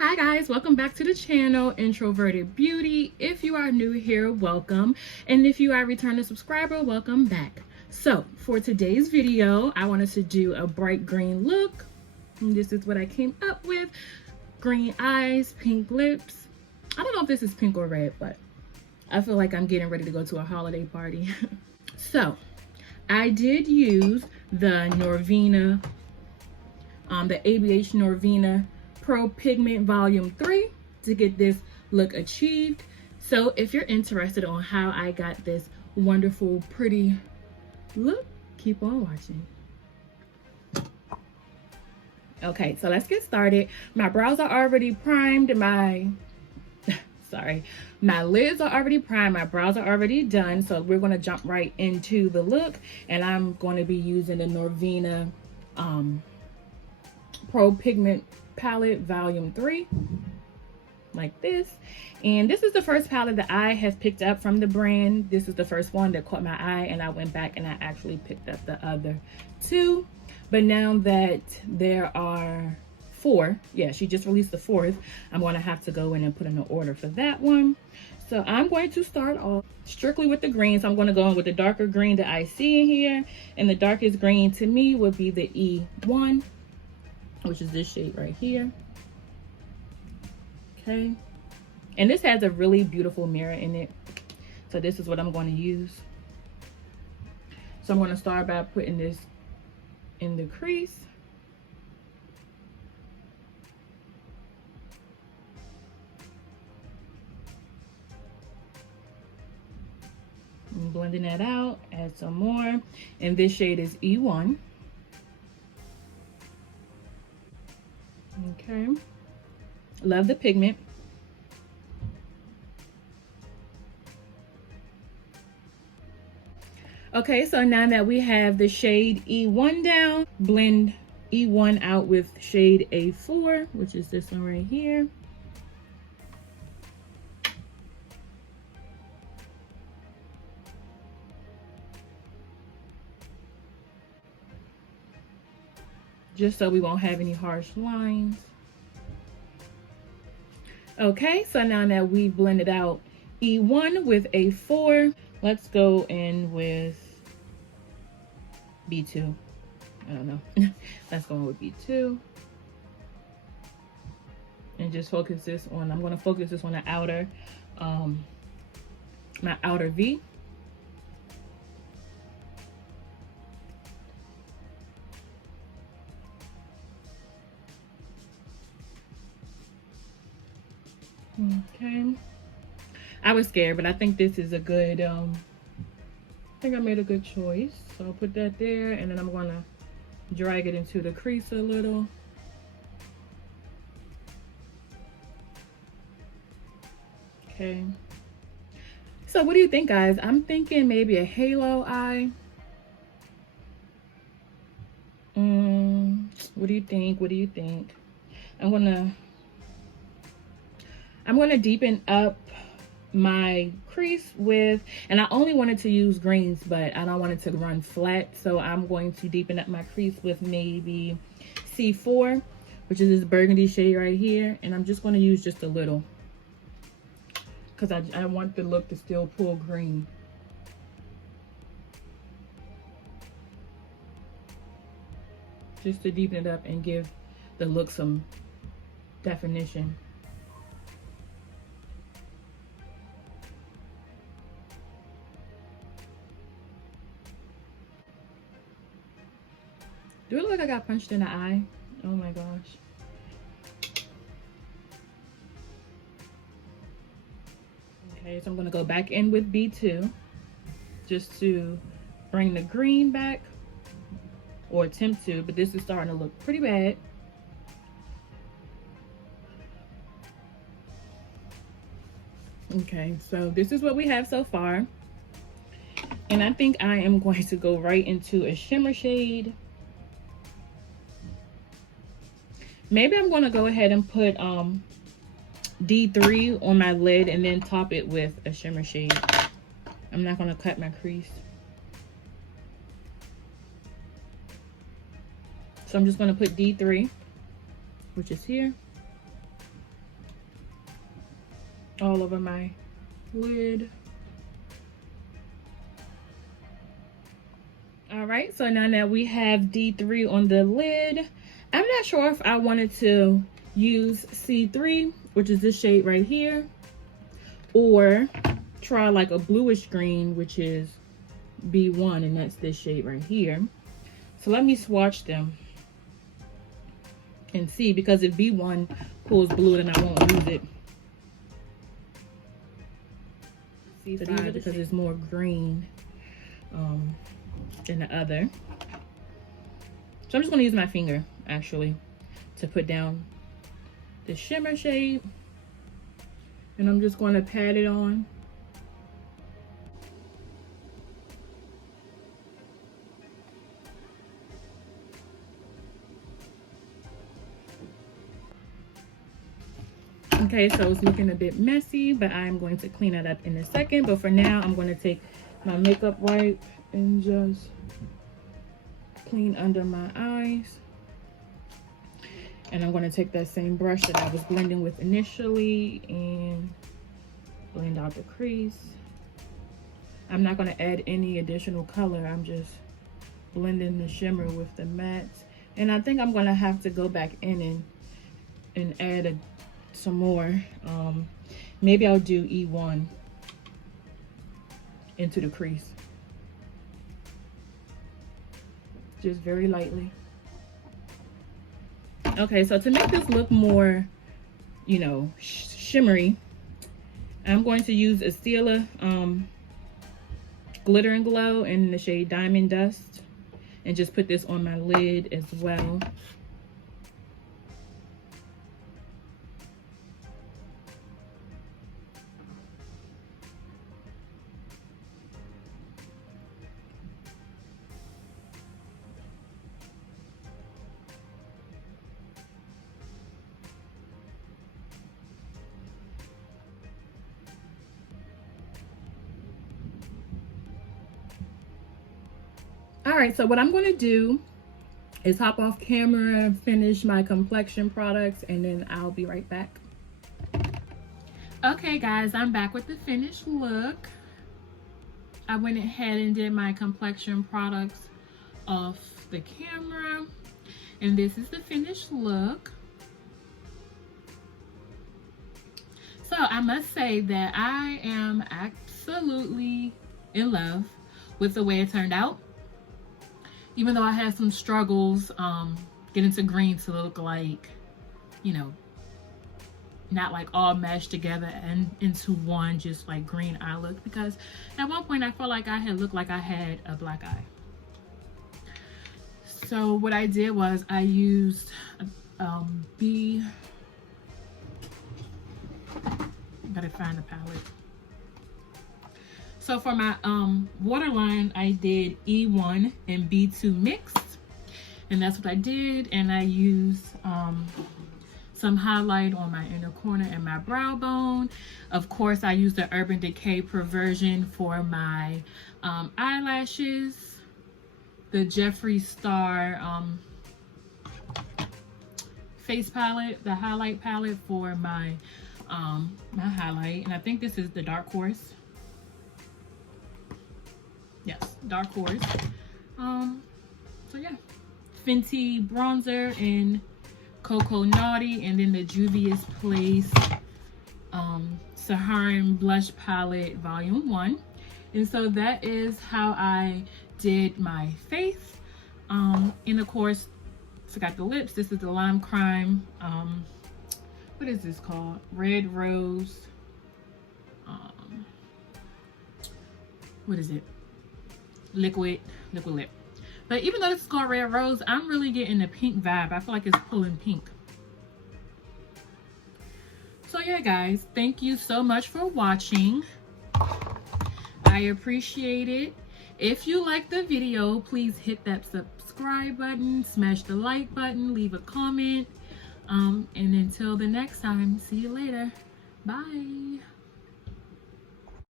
Hi guys, welcome back to the channel, Introverted Beauty. If you are new here, welcome. And if you are a returning subscriber, welcome back. So for today's video, I wanted to do a bright green look. And this is what I came up with. Green eyes, pink lips. I don't know if this is pink or red, but I feel like I'm getting ready to go to a holiday party. So I did use the Norvina, the ABH Norvina Pro Pigment Volume 3 to get this look achieved. So if you're interested on how I got this wonderful, pretty look, keep on watching. Okay, so let's get started. My brows are already primed. My lids are already primed. My brows are already done. So we're going to jump right into the look. And I'm going to be using the Norvina Pro Pigment palette Volume 3, like this. And this is the first palette that I have picked up from the brand. This is the first one that caught my eye, and I went back and I actually picked up the other two. But now that there are four, yeah, she just released the fourth, I'm going to have to go in and put in an order for that one. So I'm going to start off strictly with the green. So I'm going to go in with the darker green that I see in here, and the darkest green to me would be the E1, which is this shade right here. Okay, and this has a really beautiful mirror in it, so this is what I'm going to use. So I'm going to start by putting this in the crease. And blending that out, add some more, and this shade is E1. Okay, love the pigment. Okay, so now that we have the shade E1 down, blend E1 out with shade A4, which is this one right here. Just so we won't have any harsh lines. Okay, so now that we've blended out E1 with A4, let's go in with B2. I don't know. Let's go in with B2. And just focus this on, I'm going to focus this on the outer, my outer V. Okay, I was scared, but I think this is a good, I think I made a good choice. So I'll put that there, and then I'm gonna drag it into the crease a little. Okay, so what do you think, guys? I'm thinking maybe a halo eye. What do you think? What do you think? I'm gonna deepen up my crease with, and I only wanted to use greens, but I don't want it to run flat, so I'm going to deepen up my crease with maybe C4, which is this burgundy shade right here, and I'm just going to use just a little because I want the look to still pull green. Just to deepen it up and give the look some definition. Do it look like I got punched in the eye? Oh my gosh. Okay, so I'm gonna go back in with B2 just to bring the green back, or attempt to, but this is starting to look pretty bad. Okay, so this is what we have so far. And I think I am going to go right into a shimmer shade. Maybe I'm going to go ahead and put D3 on my lid and then top it with a shimmer shade. I'm not going to cut my crease. So I'm just going to put D3, which is here. all over my lid. All right, so now that we have D3 on the lid, I'm not sure if I wanted to use C3, which is this shade right here, or try like a bluish green, which is B1, and that's this shade right here. So let me swatch them and see, because if B1 pulls blue, then I won't use it. C5, because it's more green than the other. So I'm just going to use my finger actually to put down the shimmer shade, and I'm just going to pat it on. Okay, so it's looking a bit messy, but I'm going to clean it up in a second. But for now, I'm going to take my makeup wipe and just clean under my eyes. And I'm going to take that same brush that I was blending with initially and blend out the crease. I'm not going to add any additional color. I'm just blending the shimmer with the mattes. And I think I'm going to have to go back in and add some more. Maybe I'll do E1 into the crease, just very lightly. Okay, so to make this look more, you know, shimmery, I'm going to use a Stila Glitter and Glow in the shade Diamond Dust, and just put this on my lid as well. All right, so what I'm going to do is hop off camera, finish my complexion products, and then I'll be right back. Okay guys, I'm back with the finished look. I went ahead and did my complexion products off the camera, and this is the finished look. So I must say that I am absolutely in love with the way it turned out. Even though I had some struggles getting to green to look like, you know, not like all meshed together and into one just like green eye look, because at one point I felt like I had looked like I had a black eye. So what I did was I used gotta find the palette. So for my waterline, I did E1 and B2 mixed, and that's what I did. And I used some highlight on my inner corner and my brow bone. Of course, I used the Urban Decay Perversion for my eyelashes, the Jeffree Star face palette, the highlight palette for my my highlight, and I think this is the Dark Horse. Yes, Dark Horse. So yeah, Fenty bronzer in Cocoa Naughty, and then the Juvia's Place Saharan Blush Palette Volume 1. And so that is how I did my face. And of course, forgot the lips. This is the Lime Crime. What is this called? Red Rose. What is it? Liquid lip. But even though this is called Red Rose, I'm really getting a pink vibe. I feel like it's pulling pink. So yeah guys, thank you so much for watching. I appreciate it. If you like the video, please hit that subscribe button, smash the like button, leave a comment. And until the next time, see you later. Bye.